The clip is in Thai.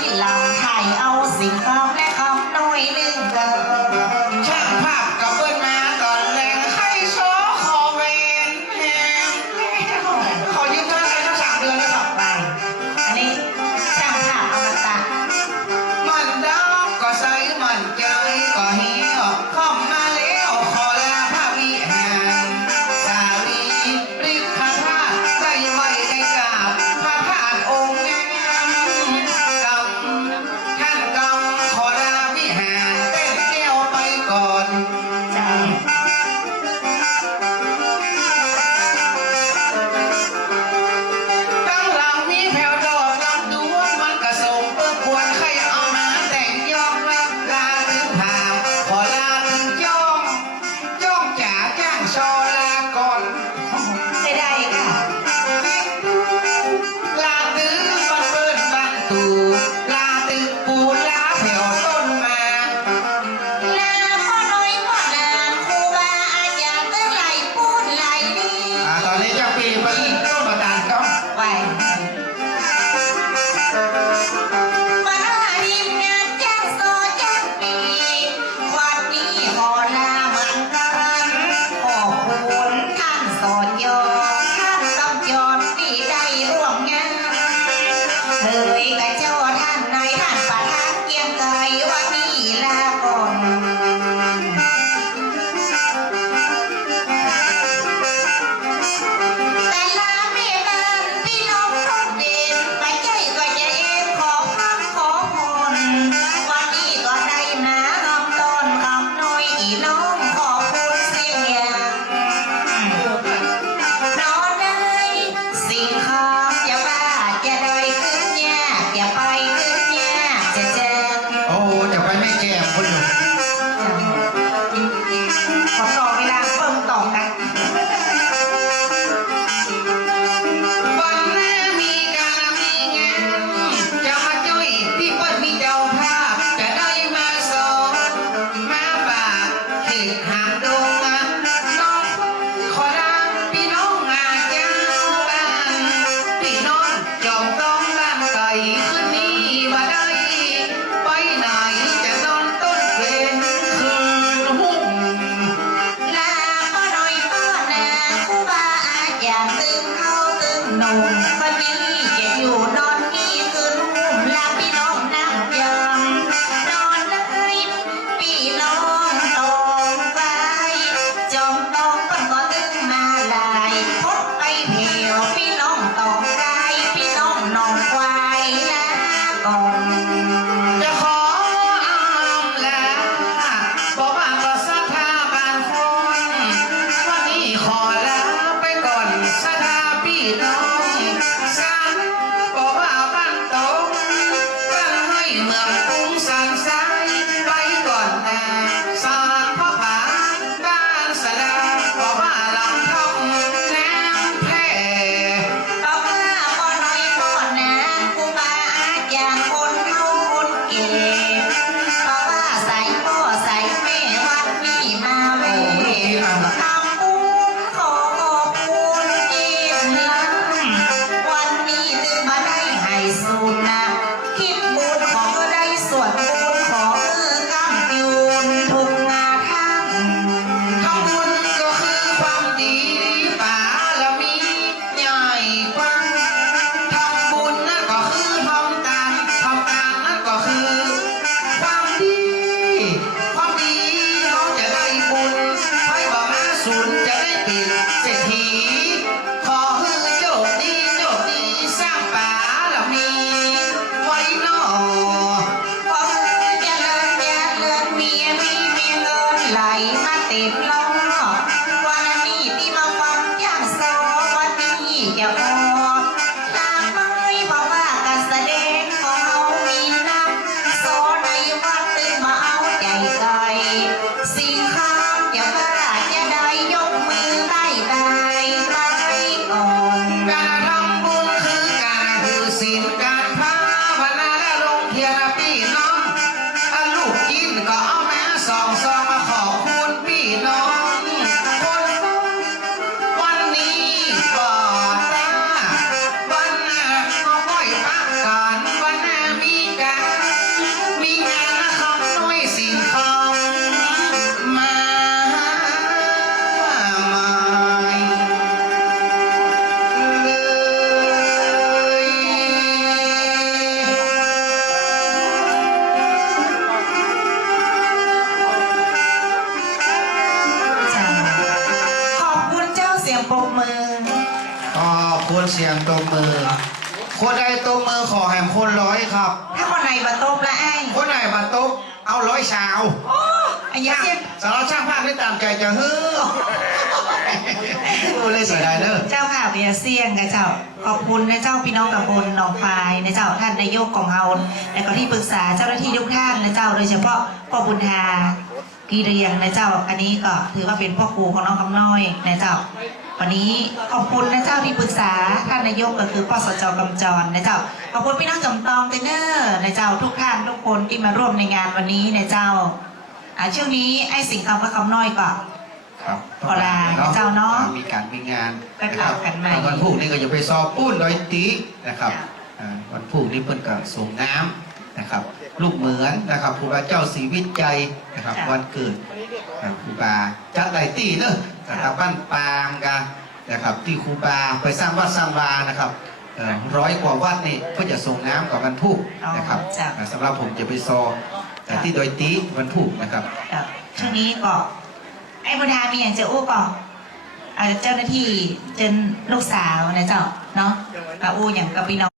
ที่หลังถ่ายเอาสิ่งคำและคำน้อยนึงเกินช่างภาพกับเบิ้ลมาตอนแรงให้โชว์คอเวนแฮมขอยืมเงินให้ทั้ง3 เดือนนะครับไปอันนี้ช่างภาพอมตะมันดอกก็ใส่มันใจก็เหี่ยวเข้ามาแล้วขอลาพระวิหารสาลีรีบพระธาตุได้ไว้ได้กราบพระธาตุองค์งามกำท่านกำขอลาวิหารเต้นแก้วไปก่อนจ้าตั้งหลังมีแผ่วดอกลำดวงมันกระสมเปิดควรใครเอามาแต่งยองลาถึงหามขอลาถึงจ้องจ๋าจ้างชอลาก่อนได้ค่ะลาตื้อมันเปิดบันตูลาตื้อปูลาแผ่วต้นมาลาพ่อน้อยพ่อนานครูบาอาจารย์ตั้งหลายพูดหลายดีตอนนี้เจ้าปีเป็นต้นประธานก็ไปมาทีมงานจ้างโซจ้างปีวันนี้ขอลาเหมือนกันขอบคุณท่านสอนยอท่านต้องยอดที่ได้ร่วมงานเฮ้ยกระเจ้าท่านนายท่านประธานเกียงไกรวันนี้ลาก่อนแต่ลาไม่นานพี่น้องทุกเด่นไปใจก็จะเอ็มขอพักขอพรวันนี้ก็ได้นะคำต้นคำน้อยอีน้องขอบคุณเสียงอย่างนอนได้สิ่งคำอย่าว่าจะได้ขึ้นยากอย่าไปขึ้นยากจะเจอ โอ้จะไปไม่แก่คนอยู่ขอต่อเวลาเพิ่มต่อกันวันหน้ามีการมีงานจะมาจุ้ยพี่เปิ้ลมีเจ้าภาพจะได้มาสอนมาบาดเหตุหางดงน้องขอรักพี่น้องอาเจ้าบ้านพี่น้องจอมต้องบ้านไก่คืนนี้ว่าได้ไปไหนจะนอนต้นเป็นคืนหุ้ม ลาพ่อน้อยพ่อนาครูบาอาจารย์ตึงเขาตึงหนุ่มวันนี้จะอยู่นอนนี่คืนหุ่มลาพี่น้องนั่งยังนอนเลยพี่น้องตองไปจอมตองเปิ้นก็ตึงมาลายพดไปเพียวพี่น้องตองกายพี่น้องนองควายลาก่อน จะขออ้ามลาบอกว่าก็สถาบันคนวันนี้ขอลาไปก่อนสถาพี่น้องสามบอกว่าบ้านตกบ้านให้เมืองกรุงสันทรายไปก่อนนะสารพ่อผาบ้านสลาบอกว่าลำทองน้ำแพร่ บอกว่าพ่อน้อยพ่อนาครูบาอาจารย์คนเฒ่าคนแก่บอกว่าใส่พ่อใส่แม่วัดนี้มาเวทำบุญขอขอบคุณเจ็บล้ำวันนี้ตื่นมาได้ให้สูตรนะคิดบุญขอก็ได้ส่วนบุญขอคำยูนทุกงาท่าน ทำบุญก็คือความดีป่าละมีใหญ่กว้างทำบุญนั่นก็คือทำตามนั่นก็คือความดีเขาจะได้บุญให้บอกมาศูนย์จะได้เป็นเศรษฐีขอให้โชคดีสร้างป่าละมีไว้หนอ ขอเจริญเจริญมีเงินไหลมาเต็มล้อวันนี้ที่มาฟังจ้างโซวันนี้จะพอลาไม่บอกว่าการแสดงของเรามีนักโซในวัดตื่นมาเอาใจใจสิ่งข้ามอย่าว่าจะได้ยกมือได้ไหมก่อน การทำบุญคือการถือศีลการภาวนาและลงเทียนพี่น้องลูกกินก็เอาแม่ซองมาขอบคุณพี่น้องคนวันนี้ปอดตาวันหน้าเขาบ่อยพักกันวันหน้ามีกา คนเสียงตัวมือคนใดตัวมือขอแหมคนร้อยครับ ถ้าคนไหนมาตบละไอ้ คนไหนมาตบเอาร้อยชาว อันนี้เสียง สารบช่างภาพได้ตามใจจะฮือดูเลยเสียดายเด้อ เจ้าค่ะเบียเซียงนะเจ้าขอบคุณนะเจ้าพี่น้องตำบลหนองพายนะเจ้าท่านนายกของเฮาและก็ที่ปรึกษาเจ้าหน้าที่ทุกท่านนะเจ้าโดยเฉพาะพ่อบุญธากีเรียงนะเจ้าอันนี้ก็ถือว่าเป็นพ่อครูของน้องคำน้อยนะเจ้าวันนี้ขอบคุณนะเจ้าที่ปรึกษาท่านนายกก็คือพ่อสจกำจรนะเจ้าขอบคุณพี่น้องจำตองเทนเนอร์นะเจ้าทุกท่านทุกคนที่มาร่วมในงานวันนี้นะเจ้าช่วงนี้ไอ้สิ่งคำกับคำน้อยก่อน ครับ ขอลาเจ้าเนาะ มีการมีงาน ก็กล่าวกันใหม่ วันพรุ่งนี้ก็จะไปสอบปุ้นดอยตีนะครับวันพรุ่งนี้เพิ่นก็ส่งน้ำนะครับ ลูกเหมือนนะครับครูบาเจ้าศรีวิจัยนะครับวันเกิดครูบาจัดไหลตีเนอะนะครับบ้านปางกันนะครับที่ครูบาไปสร้างวัดสร้างวานะครับ100 กว่าวัดนี่เพื่อจะส่งน้ำกับวันพุธนะครับสำหรับผมจะไปสอบที่ดอยตีวันพุธนะครับ ช่วงนี้ก็ไอ้บุญธามีอย่างจะอู้ก่อนเจ้าหน้าที่เจนลูกสาวนะเจ้าเนาะอู้อย่างกับพี่น้อง